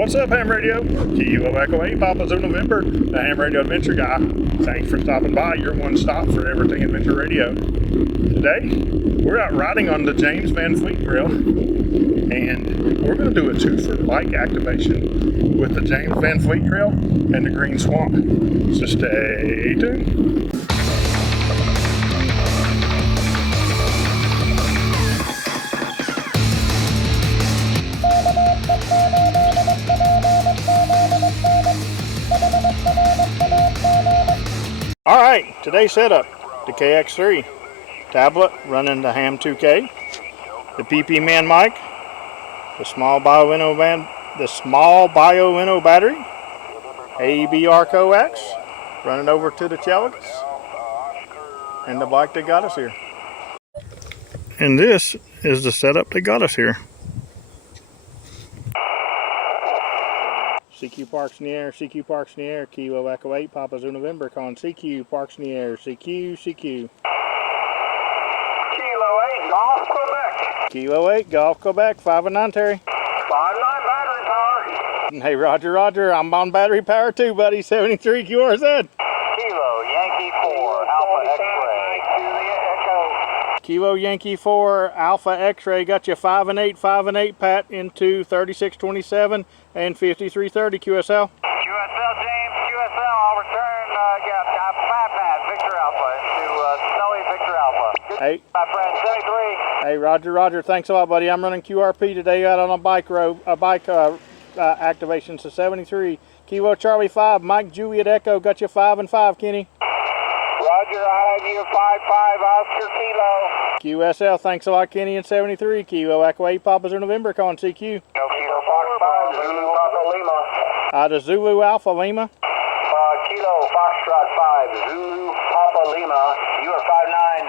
What's up, Ham Radio? Kilo Echo 8, Papa's of November, the Ham Radio Adventure Guy. Thanks for stopping by, your one stop for everything Adventure Radio. Today, we're out riding on the James Van Fleet Trail, and we're going to do a two-for bike activation with the James Van Fleet Trail and the Green Swamp. So stay tuned. Alright, today's setup, the KX3 tablet running the Ham 2K, the PP Man mic, the small Bioenno battery, ABR coax, running over to the Chellicus, and the bike that got us here. And this is the setup that got us here. CQ Parks in the air, CQ Parks in the air, Kilo Echo 8, Papa Zoo November, calling CQ Parks in the air, CQ. Kilo 8, Golf Quebec. Kilo 8, Golf Quebec, 5 and 9, Terry. 5-9 battery power. Hey, Roger, I'm on battery power too, buddy, 73 QRZ. Kilo Yankee 4, Alpha X-Ray. Kilo Yankee 4, Alpha X-Ray, got you 5 and 8, Pat, into 3627 and 5330 QSL. QSL, James, QSL, I'll return, 5 Pat, Victor Alpha, into Snowy Victor Alpha. Good, Hey. my friend, 73. Hey, Roger, thanks a lot, buddy. I'm running QRP today out on a bike activation, so 73. Kilo Charlie 5, Mike Juliet Echo, got you 5 and 5, Kenny. Roger, I have you 5-5, Oscar Kilo. QSL, thanks a lot, Kenny, and 73. Kilo Echo 8, Papa's in November, calling CQ. No, Kilo Fox 5, Zulu Papa Lima. The Zulu Alpha Lima. Kilo Foxtrot 5, Zulu Papa Lima. You are 5-9,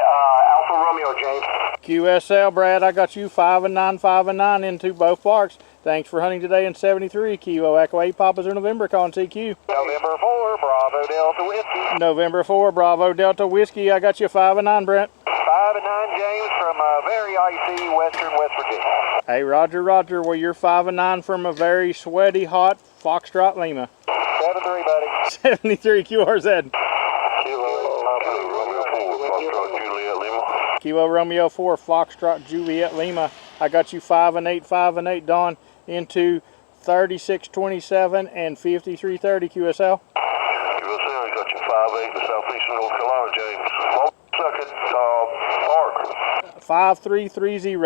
Alpha Romeo, James. QSL, Brad, I got you 5 and 9 into both parks. Thanks for hunting today in 73. Kilo Echo 8, Papa's in November, calling CQ. November 4, Bravo Delta Whiskey. November 4, Bravo Delta Whiskey, I got you 5 and 9, Brent. 5 and 9, James, from very icy western West Virginia. Hey, Roger, well, you're 5 and 9 from a very sweaty, hot Foxtrot Lima. 7-3, buddy. 73 QRZ. Kilo Romeo 4, Foxtrot Juliet Lima. Kilo Romeo 4, Foxtrot Juliet Lima. I got you 5 and 8, Don, into 3627 and 5330 QSL. QSL, you got your 5-8 in southeastern North Carolina, James. 1 second, Park. 5330.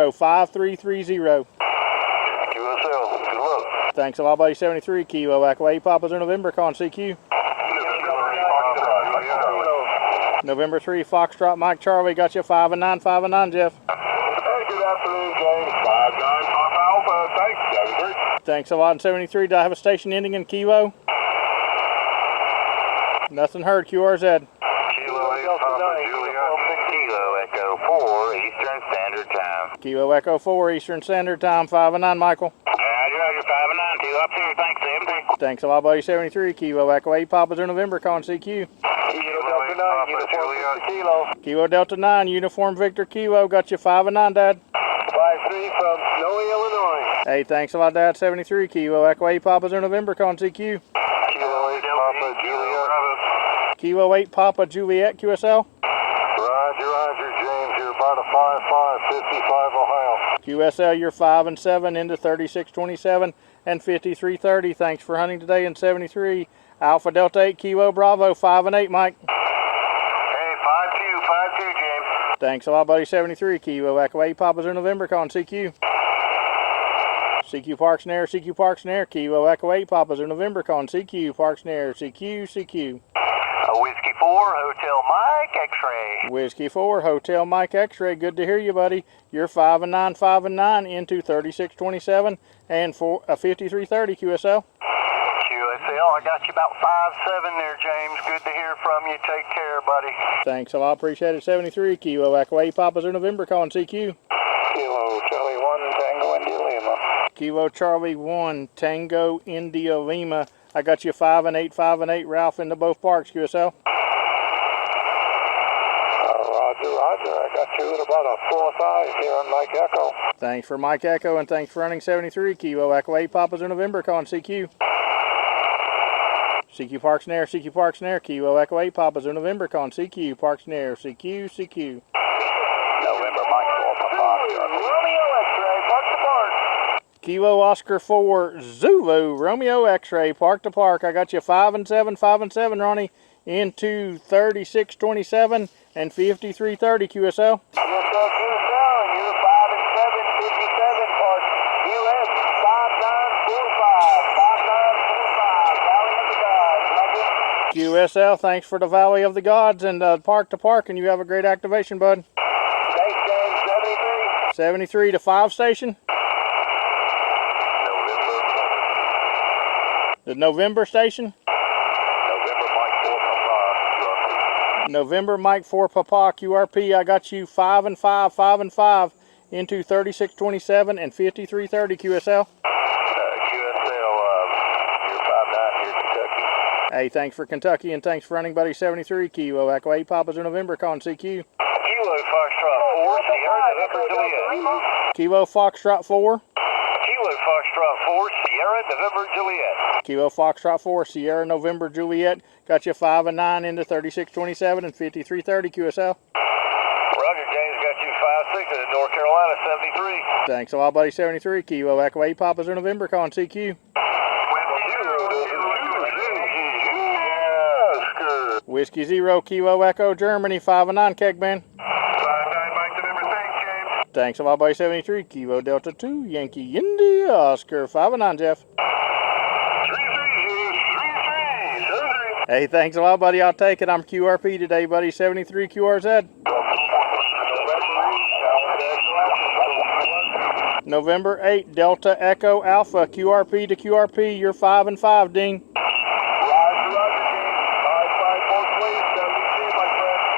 QSL, good luck. Thanks a lot, buddy. 73 Kilo Echo 8, Papa's in November, calling CQ. November 3, Foxtrot Mike Charlie, got you 5 and 9, Jeff. Hey, good afternoon, James. 5-9, Papa Alpha. Thanks, 73. Thanks a lot. In 73, do I have a station ending in Kilo? Nothing heard. QRZ. Kilo 8, Papa Juliet. Kilo Echo 4, Eastern Standard Time. Kilo Echo 4, Eastern Standard Time, 5 and 9, Michael. Roger, 5 and 9, 2 up here, thanks, 73. Thanks a lot, buddy. 73 Kilo Echo 8, Papa's in November, calling CQ. Kilo Delta 9, Uniform Victor Kilo. Kilo Delta 9, Uniform Victor Kilo, got you 5 and 9, Dad. 5-3 from Snowy, Illinois. Hey, thanks a lot, Dad. 73 Kilo Echo 8, Papa's in November, calling CQ. Kilo 8, Papa Juliet. Kilo 8, Papa Juliet, QSL. Roger, James. You're about a 5-5, 55, Ohio. QSL, you're 5 and 7 into 3627 and 5330. Thanks for hunting today in 73. Alpha Delta 8 Kilo Bravo, 5 and 8, Mike. Hey, 5-2, James. Thanks a lot, buddy. 73 Kilo Echo 8, Papa's in November, calling CQ. CQ Parks in Air, Kilo Echo 8, Papa's in November, calling CQ Parks in Air, CQ. Whiskey 4, Hotel Mike, X-Ray. Whiskey 4, Hotel Mike X-Ray, good to hear you, buddy. You're 5 and 9 into 3627 and 5330 QSL. QSL, I got you about 5-7 there, James. Good to hear from you. Take care, buddy. Thanks a lot, appreciate it. 73 Kilo Echo 8, Papa's in November, calling CQ. Kilo Charlie 1, Tango India Lima. Kilo Charlie 1, Tango India Lima. I got you 5 and 8, Ralph, into both parks, QSL. Roger, I got you at about a 4-5 here on Mike Echo. Thanks for Mike Echo, and thanks for running 73. Kilo Echo 8 Papa Zulu November, calling CQ. CQ Parks Nair, CQ Parks Nair, Kilo Echo 8 Papa Zulu November, calling CQ Parks Nair, CQ, CQ. November Mike 4 Papa, Romeo X-ray, park to park. Kilo Oscar 4 Zulu Romeo X-ray, park to park. I got you 5 and 7, 5 and 7, Ronnie, into 36-27 and 53-30 QSL. QSL, and you're 5 and 7, 57, park US 5945, 5945, Valley of the Gods, Roger. QSL, thanks for the Valley of the Gods and park to park, and you have a great activation, bud. Thanks, James, 73. 73 to 5 station. The November station. November Mike 4 Papa QRP. I got you 5 and 5, 5 and 5 into 36-27 and 53-30 QSL. QSL, you're 5-9 here, Kentucky. Hey, thanks for Kentucky and thanks for running buddy 73. Kilo Echo 8 Papas in November, calling CQ. Kilo Foxtrot 4, Sierra November Juliet. Kilo Foxtrot 4. Kilo Foxtrot 4, Sierra November Juliet. Kilo Foxtrot 4, Sierra November Juliet. Got you 5 and 9 into 36-27 and 53-30 QSL. Roger, James, got you 5-6 in North Carolina, 73. Thanks a lot, buddy 73. Kilo Echo 8 Papas in November, calling CQ. Whiskey 0 Kilo Echo Germany, 5 and 9 Keg Man. 5-9 Mike November, thanks, James. Thanks a lot, buddy 73. Kilo Delta 2 Yankee India Oscar, 5 and 9 Jeff. 3-3, Hey, thanks a lot, buddy. I'll take it. I'm QRP today, buddy. 73 QRZ. November 8 Delta Echo Alpha QRP to QRP. You're 5 and 5, Dean.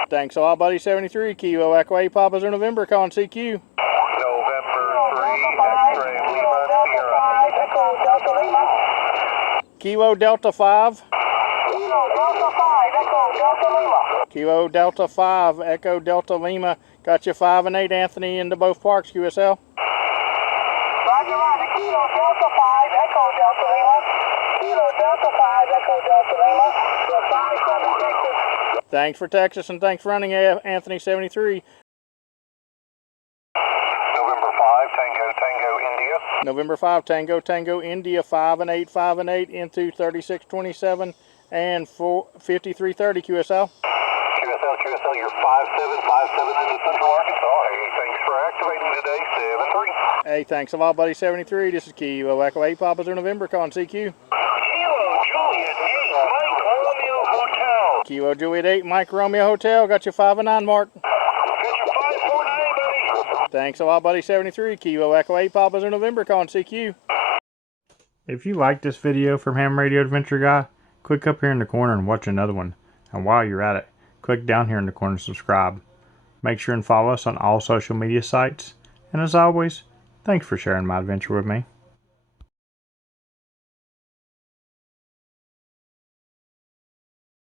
Thanks a lot, buddy. 73 Kilo Echo 8 Papas in November, calling CQ. Kilo Delta 5. Kilo Delta 5, Echo Delta Lima. Got you 5 and 8, Anthony, into both parks, QSL. Roger, Roger, Kilo Delta 5, Echo Delta Lima. Kilo Delta 5, Echo Delta Lima. 5-7 Texas. Thanks for Texas and thanks for running, Anthony 73. November 5, Tango India. November 5 Tango India, 5 and 8, 5 and 8 into 36-27 and 53-30 QSL. QSL, you're 5-7 into Central Arkansas. Hey, thanks for activating today, 7-3. Hey, thanks a lot, buddy 73. This is Kilo Echo 8 Papas in November, calling CQ. Kilo Juliet 8, Mike Romeo Hotel. Kilo Juliet 8, Mike Romeo Hotel. Got you 5 and 9, Mark. Got your 5-4-9, buddy. Thanks a lot, buddy 73. Kilo Echo 8 Papas in November, calling CQ. If you like this video from Ham Radio Adventure Guy, click up here in the corner and watch another one. And while you're at it, click down here in the corner and subscribe. Make sure and follow us on all social media sites. And as always, thanks for sharing my adventure with me.